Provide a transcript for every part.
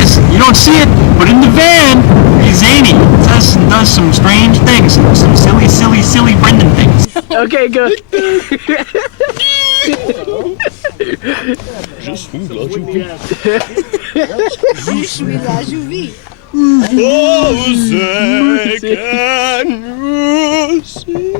is. You don't see it, but in the van, he's zany. Does some strange things, some silly Brendan things. Okay, good. Je suis la Jouvie. Je suis la Jouvie. Oh, say, can you see?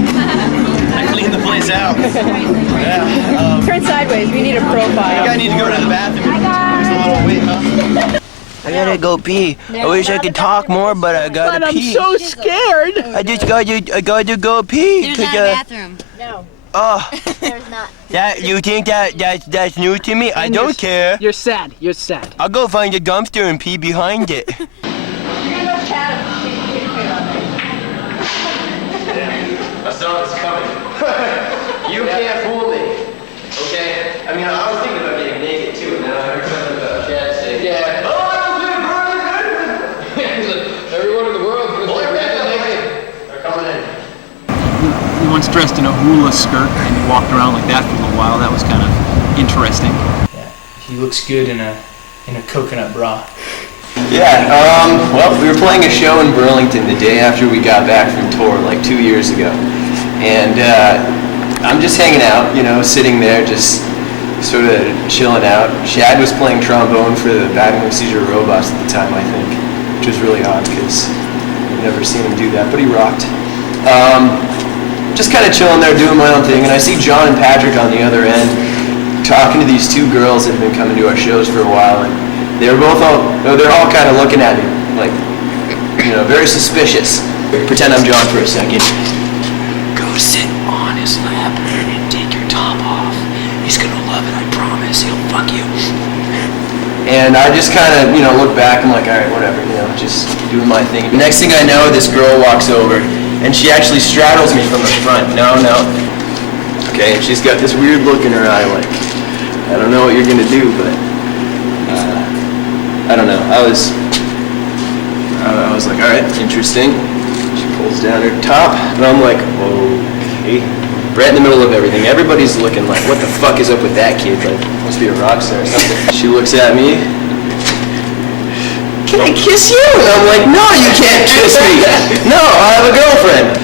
I cleaned the place out. Yeah. Turn sideways. We need a I think profile. I need to go to the bathroom. There's a little wait, huh? I gotta go pee. I wish I could talk more, but I gotta But I'm pee. so scared. I gotta go pee. There's not a bathroom. No, Oh, There's not. that you think that's new to me? I don't care. You're sad. You're sad. I'll go find a dumpster and pee behind it. I saw this coming. You can't fool me. Okay? I mean, I was thinking about getting naked too, and then I heard something about Chad saying, yeah. Oh, everyone in the world was like, naked. They're coming in. He once dressed in a hula skirt and he walked around like that for a little while. That was kind of interesting. Yeah, he looks good in a coconut bra. Yeah, well, we were playing a show in Burlington the day after we got back from tour, like 2 years ago. And I'm just hanging out, you know, sitting there, just sort of chilling out. Shad was playing trombone for the Battling Seizure Robots at the time, I think, which was really odd because I've never seen him do that, but he rocked. Just kind of chilling there, doing my own thing, and I see John and Patrick on the other end talking to these two girls that have been coming to our shows for a while, and they're all kind of looking at me, like, you know, very suspicious. Pretend I'm John for a second. Go sit on his lap and take your top off. He's gonna love it, I promise. He'll fuck you. And I just kind of, you know, look back. I'm like, all right, whatever, you know, just doing my thing. Next thing I know, this girl walks over, and she actually straddles me from the front. No. Okay, and she's got this weird look in her eye, like, I don't know what you're gonna do, but I don't know. I was like, all right, interesting. She pulls down her top, and I'm like, okay. Right in the middle of everything. Everybody's looking like, what the fuck is up with that kid? Like, must be a rock star or something. She looks at me. Can I kiss you? And I'm like, no, you can't kiss me. No, I have a girlfriend.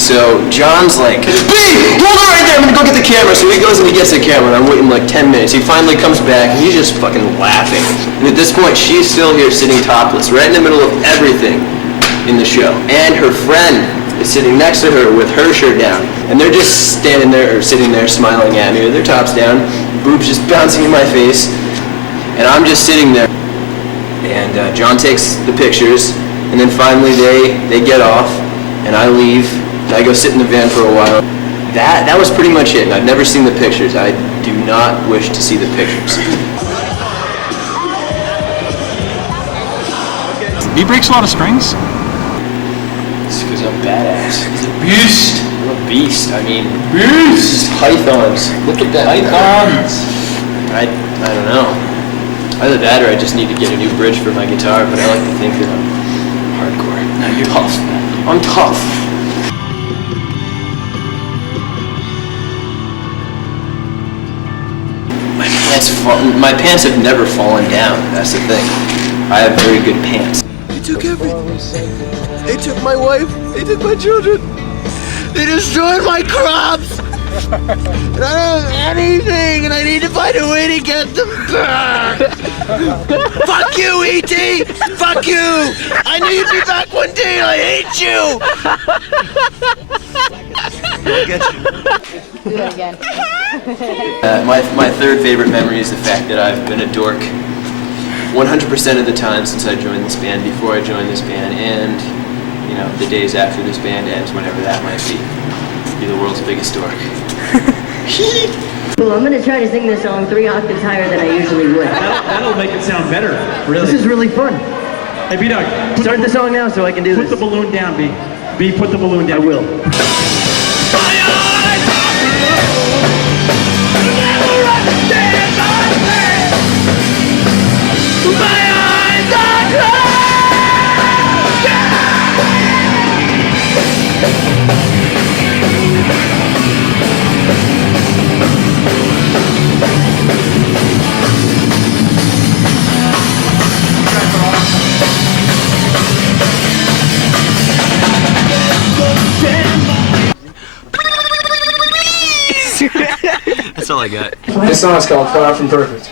So John's like, B, hold on right there, I'm gonna go get the camera. So he goes and he gets the camera, and I'm waiting like 10 minutes. He finally comes back, and he's just fucking laughing. And at this point, she's still here sitting topless, right in the middle of everything in the show. And her friend is sitting next to her with her shirt down. And they're just standing there, or sitting there smiling at me with their tops down, boobs just bouncing in my face. And I'm just sitting there. And John takes the pictures, and then finally they get off, and I leave. I go sit in the van for a while. That was pretty much it, and I've never seen the pictures. I do not wish to see the pictures. He breaks a lot of strings. It's because I'm badass. He's a beast. I'm a beast. I mean, beast. Pythons. Look at that. Pythons. I don't know. Either that or I just need to get a new bridge for my guitar, but I like to think that I'm hardcore. No, you're tough, man. I'm tough. My pants have never fallen down, that's the thing. I have very good pants. They took everything. They took my wife. They took my children. They destroyed my crops. And I don't have anything, and I need to find a way to get them back. Fuck you, E.T. Fuck you. I know you'll be back one day, and I hate you. I'll get you. Do that again. My third favorite memory is the fact that I've been a dork 100% of the time since I joined this band, before I joined this band, and, you know, the days after this band ends, whenever that might be. Be the world's biggest dork. Well, I'm gonna try to sing this song 3 octaves higher than I usually would. That'll make it sound better, really. This is really fun. Hey, B-Dog, Start the song now so I can do this. put the balloon down, B. B, put the balloon down. I will. I got. This song is called Far From Perfect.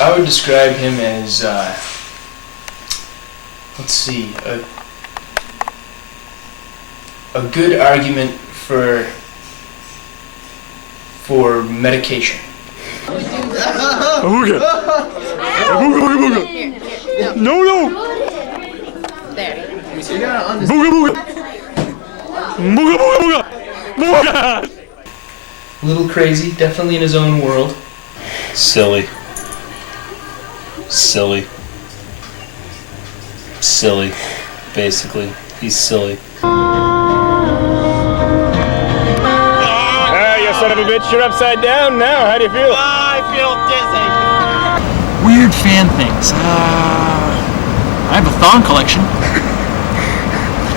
I would describe him as let's see, a good argument for medication. Ahooga! Ahooga, booga, booga! No, no! There. Booga, booga! Booga, booga, booga! Booga! A little crazy, definitely in his own world. Silly. Basically. He's silly. Ah, you son of a bitch, you're upside down now. How do you feel? I feel dizzy. Weird fan things. I have a thong collection.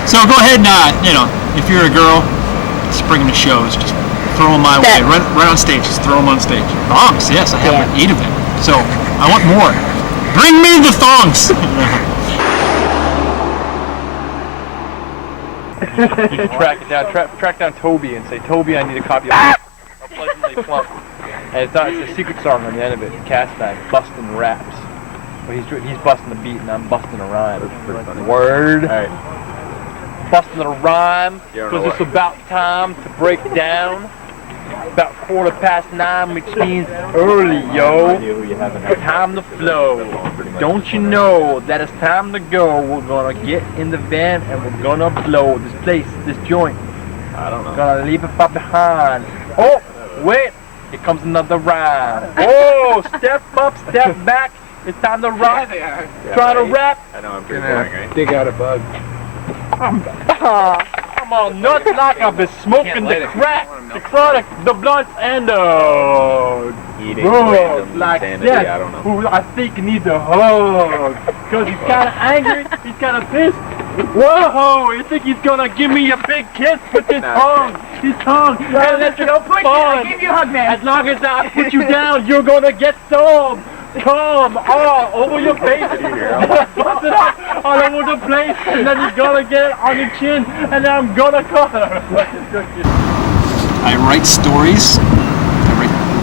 So go ahead and, you know, if you're a girl, just bring them to shows. Just throw them my way. Right on stage. Just throw them on stage. Thongs, yes, I have like 8 of them. So I want more. Bring me the thongs! You can track it down. Track down Toby and say, Toby, I need a copy of Pleasantly Plump. And it's a secret song on the end of it. Cass and I busting raps. But he's busting the beat and I'm busting a rhyme. Word. All right. Busting a rhyme. Because it's about time to break down. About 9:15, which means early, yo. It's time to flow. Don't you know that it's time to go? We're gonna get in the van and we're gonna blow this place, this joint. I don't know. Gonna leave it far behind. Oh, wait. Here comes another rhyme. Oh, step up, step back. It's time to rock. Trying to rap. I know I'm pretty boring, right? Dig out a bug. I'm on nuts like I've been smoking the crack, the chronic, the blunts, and the Eating drugs random like insanity, that. I don't know. Who I think needs a hug. Because he's kind of angry, he's kind of pissed. Whoa, you think he's gonna give me a big kiss with his tongue? His tongue. And that's fun. I'll give you a hug, man. As long as I put you down, you're gonna get some. Come all over your face, bust it up all over the place, and then you're gonna get it on your chin, and then I'm gonna cut her. I write stories. I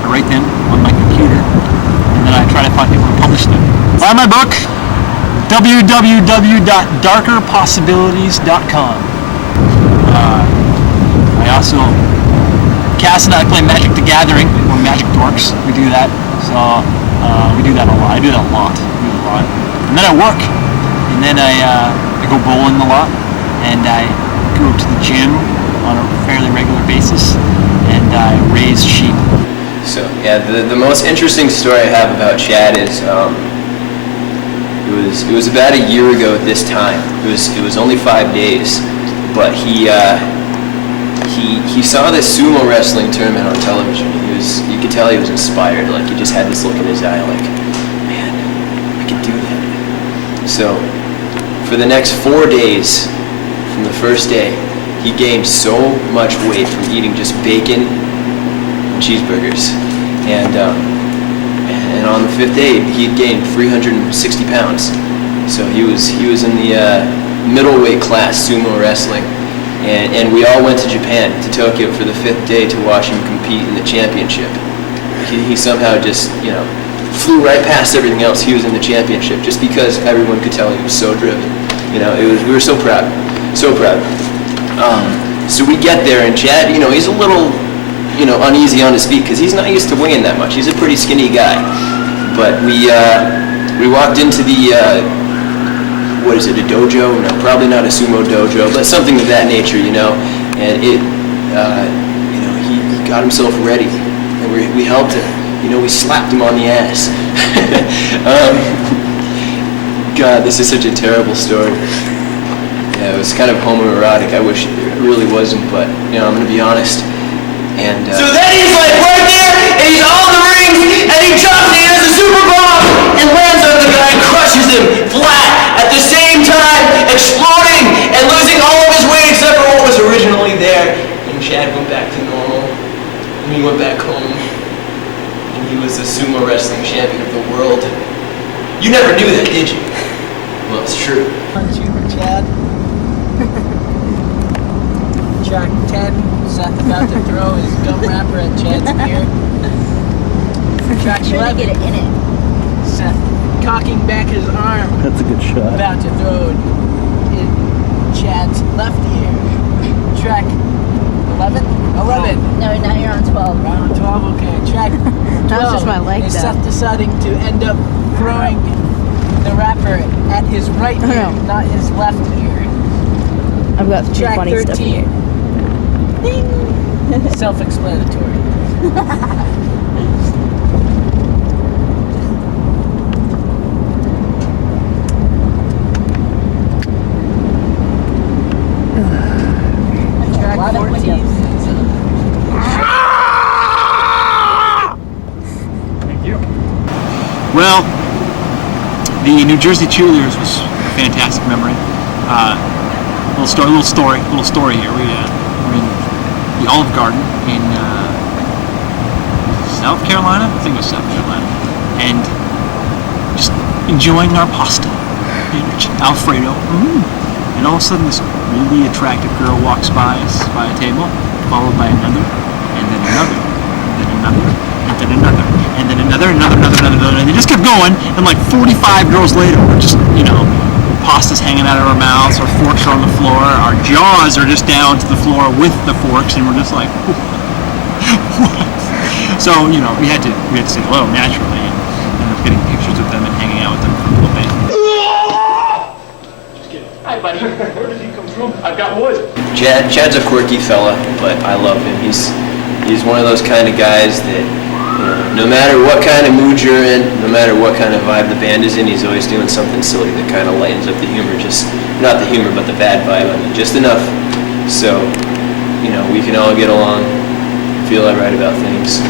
write them on my computer, and then I try to find people to publish them. Buy my book, www.darkerpossibilities.com. I also, Cass and I play Magic the Gathering. We're Magic Dorks. We do that. So. We do that a lot. I do that a lot. And then I work. And then I go bowling a lot. And I go to the gym on a fairly regular basis. And I raise sheep. So yeah, the most interesting story I have about Chad is it was about a year ago at this time. It was only 5 days, but he saw this sumo wrestling tournament on television. You could tell he was inspired. Like he just had this look in his eye, like, man, I could do that. So for the next 4 days, from the first day, he gained so much weight from eating just bacon and cheeseburgers, and on the 5th day, he had gained 360 pounds. So he was in the middleweight class sumo wrestling. And we all went to Japan, to Tokyo, for the 5th day to watch him compete in the championship. He somehow just, you know, flew right past everything else. He was in the championship just because everyone could tell he was so driven. You know, we were so proud, so proud. So we get there, and Chad, you know, he's a little, you know, uneasy on his feet because he's not used to weighing that much. He's a pretty skinny guy. But we walked into the what is it, a dojo? No, probably not a sumo dojo, but something of that nature, you know. And it, you know, he got himself ready, and we helped him. You know, we slapped him on the ass. God, this is such a terrible story. Yeah, it was kind of homoerotic. I wish it really wasn't, but you know, I'm gonna be honest. And so then he's like right there, and he's on the rings, and he jumps, and he does a super bomb, and lands on the guy and crushes him flat. At the same time, exploding and losing all of his weight except for what was originally there. And Chad went back to normal, and he went back home, and he was the sumo wrestling champion of the world. You never knew that, did you? Well, it's true. Chad. Track 10, Seth about to throw his gum wrapper at Chad's ear. Track 11. Get it in it. Seth cocking back his arm. That's a good shot. About to throw it in Chad's left ear. Track 11? 11. No, now you're on 12. We're on 12, okay. Track 12 That was just my leg, is though. Seth deciding to end up throwing the wrapper at his right ear, not his left ear. I've got some Track funny 13. stuff here. Self-explanatory. Well, the New Jersey cheerleaders was a fantastic memory. Little story here. We're in the Olive Garden in South Carolina. I think it was South Carolina, and just enjoying our pasta, Alfredo. And all of a sudden, this really attractive girl walks by us by a table, followed by another, and then another, and then another, and then another, and then another, and they just kept going. And like 45 girls later, we're just, pasta's hanging out of our mouths, our forks are on the floor, our jaws are just down to the floor with the forks, and we're just like, what? So, we had to say hello naturally, and end up getting pictures of them and hanging out with them for a little bit. Just kidding. Hi, buddy. Where did he come from? I've got wood. Chad's a quirky fella, but I love him. He's one of those kind of guys that, no matter what kind of mood you're in, no matter what kind of vibe the band is in, he's always doing something silly that kind of lightens up the humor. Just, not the humor, but the bad vibe. I mean, just enough so, we can all get along, feel alright about things.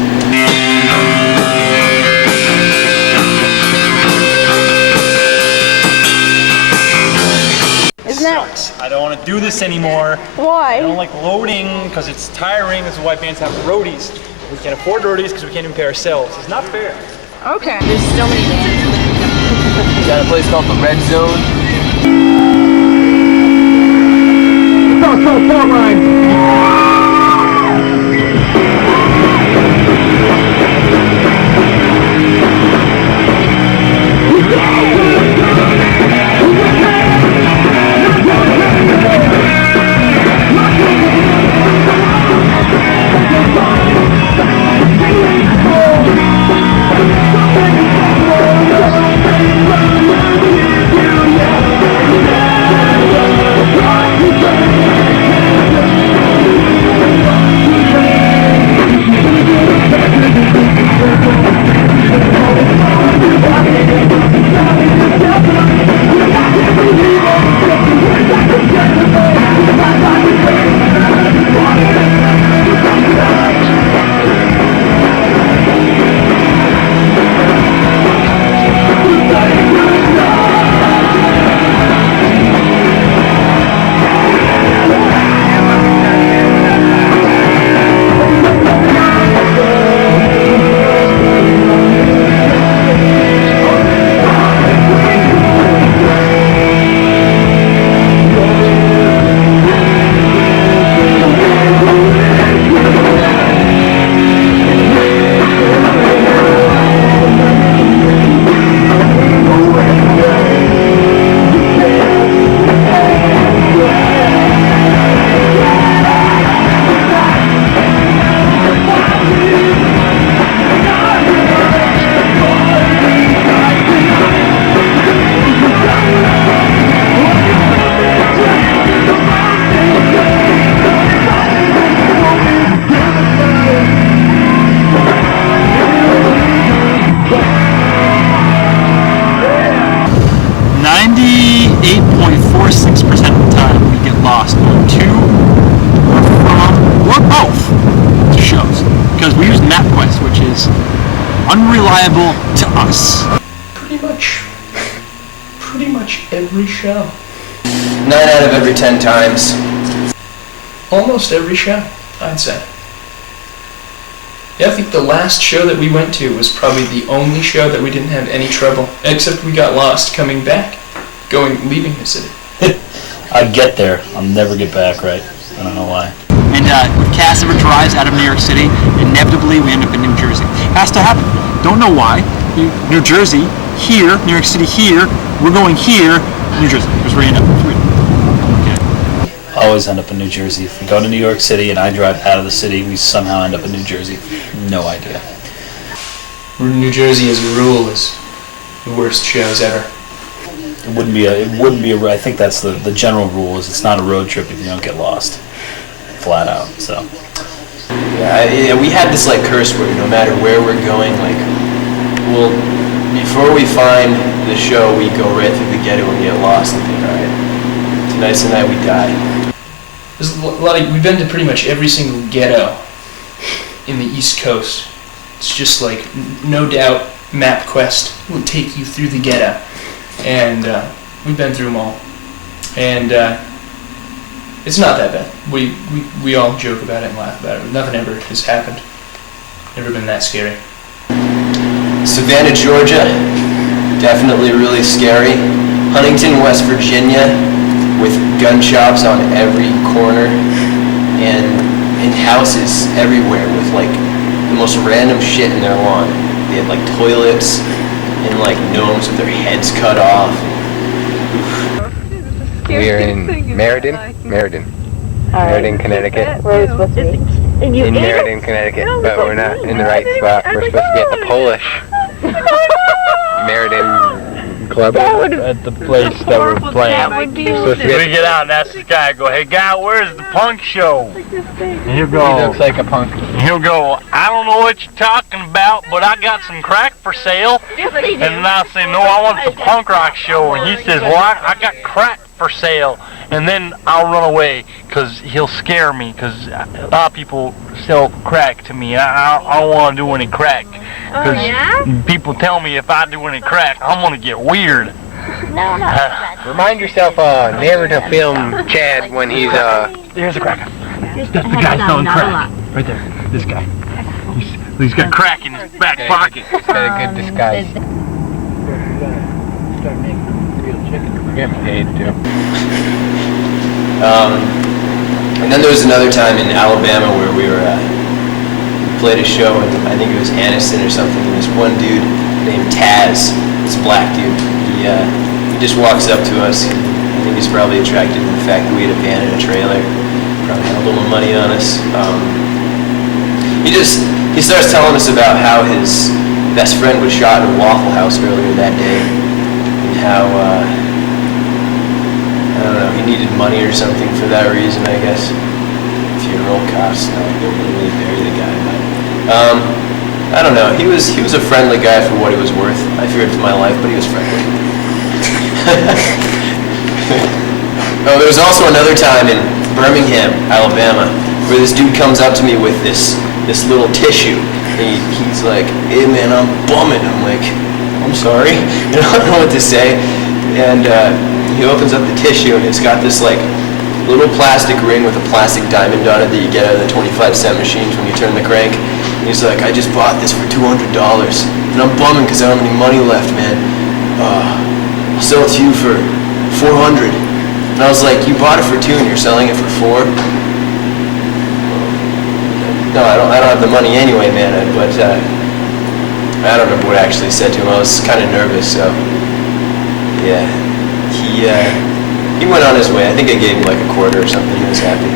Sucks. I don't want to do this anymore. Why? I don't like loading because it's tiring. This is why bands have roadies. We can't afford roadies because we can't even pay ourselves. It's not fair. Okay. There's so many bands. We got a place called the Red Zone. Unreliable to us. Pretty much every show. 9 out of every 10 times. Almost every show, I'd say. Yeah, I think the last show that we went to was probably the only show that we didn't have any trouble, except we got lost coming back, leaving the city. I'd get there. I'll never get back, right? I don't know why. And if Cass ever drives out of New York City, inevitably we end up in New Jersey. Has to happen. Don't know why. New Jersey, here. New York City, here. We're going here. New Jersey. Here's where you end up. Okay. Always end up in New Jersey. If we go to New York City and I drive out of the city, we somehow end up in New Jersey. No idea. New Jersey, as a rule, is the worst shows ever. It wouldn't be a. I think that's the general rule. Is it's not a road trip if you don't get lost. Flat out. So. Yeah, we had this curse where no matter where we're going, before we find the show, we go right through the ghetto and get lost and think, all right, tonight's the night we die. There's a lot we've been to pretty much every single ghetto in the East Coast. It's just no doubt MapQuest will take you through the ghetto. And we've been through them all. And it's not that bad. We all joke about it and laugh about it. Nothing ever has happened. Never been that scary. Savannah, Georgia, definitely really scary. Huntington, West Virginia, with gun shops on every corner and in houses everywhere with like the most random shit in their lawn. They had like toilets and like gnomes with their heads cut off. We are in Meriden, Connecticut. Where are we supposed to be? In Meriden, Connecticut, but we're not in the right spot. We're supposed to be at the Polish Meriden Club. At the place that we're playing. We get out and ask this guy, go, hey guy, where's the punk show? And he'll go, He looks like a punk. he'll go, I don't know what you're talking about, but I got some crack for sale. And then I say, no, I want the punk rock show. And he says, well, I got crack for sale. And then I'll run away because he'll scare me because a lot of people sell crack to me. I don't want to do any crack because people tell me if I do any crack, I'm going to get weird. No, no. Remind yourself never to film Chad when he's There's a cracker. That's the guy selling crack. Right there. This guy. He's got crack in his back pocket. He's got a good disguise. We're getting paid too. And then there was another time in Alabama where we played a show in, I think it was Anniston or something, and this one dude named Taz, this black dude, he just walks up to us. I think he's probably attracted to the fact that we had a van and a trailer, probably had a little money on us. He starts telling us about how his best friend was shot in a Waffle House earlier that day, and how I don't know, he needed money or something for that reason, I guess. Funeral costs, no, they didn't really bury the guy, but I don't know. He was a friendly guy for what he was worth. I feared for my life, but he was friendly. Oh, there was also another time in Birmingham, Alabama, where this dude comes up to me with this little tissue. And he's like, hey man, I'm bumming. I'm like, I'm sorry. I don't know what to say. And he opens up the tissue and it's got this like little plastic ring with a plastic diamond on it that you get out of the 25-cent machines when you turn the crank. And he's like, I just bought this for $200 and I'm bumming because I don't have any money left, man. I'll sell it to you for $400. And I was like, you bought it for $2 and you're selling it for $4? No, I don't have the money anyway, man. But I don't remember what I actually said to him. I was kind of nervous, so yeah. He went on his way. I think I gave him like a quarter or something. He was happy.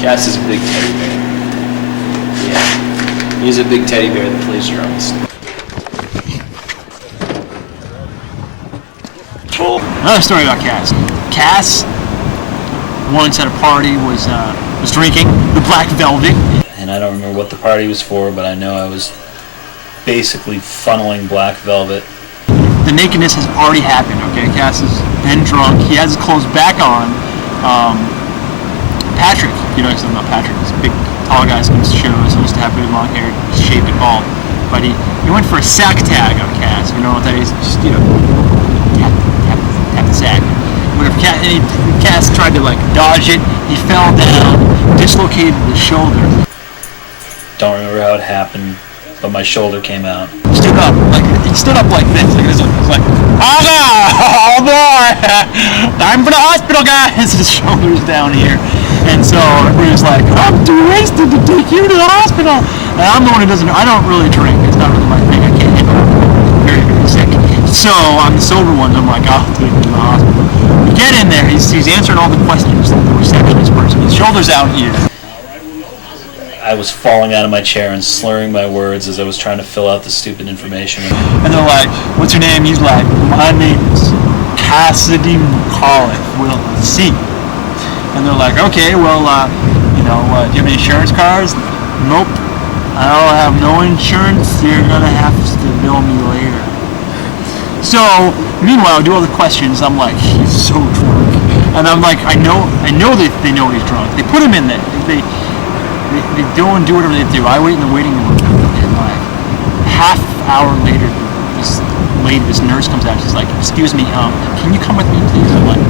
Cass is a big teddy bear. Yeah. He's a big teddy bear that plays drums. Another story about Cass. Cass once at a party was drinking the Black Velvet. And I don't remember what the party was for, but I know I was basically funneling Black Velvet. The nakedness has already happened, okay? Cass has been drunk. He has his clothes back on. Patrick, you know about Patrick, this big, tall guy comes to shows. He used to have really long hair, shaved it bald. But he went for a sack tag on Cass. You know what that is? Just, tap the sack. Whenever Cass tried to, dodge it, he fell down, dislocated his shoulder. Don't remember how it happened, but my shoulder came out. He stood up like this. He was like, oh boy, time for the hospital, guys. His shoulder's down here. And so everybody was like, I'm too wasted to take you to the hospital. And I'm the one who I don't really drink. It's not really my thing. I can't handle it. I'm very, very sick. So I'm the sober one. I'm like, I'll take you to the hospital. We get in there. He's answering all the questions like the receptionist person. His shoulder's out here. I was falling out of my chair and slurring my words as I was trying to fill out the stupid information. And they're like, what's your name? He's like, my name is Cassidy McAuliffe. We'll see. And they're like, okay, well, do you have any insurance cards? Nope. I don't have no insurance. You're going to have to bill me later. So, meanwhile, I do all the questions. I'm like, he's so drunk. And I'm like, I know they know he's drunk. They put him in there. They go and do whatever they do. I wait in the waiting room, and half hour later, this nurse comes out. She's like, "Excuse me, can you come with me, please?" I'm like,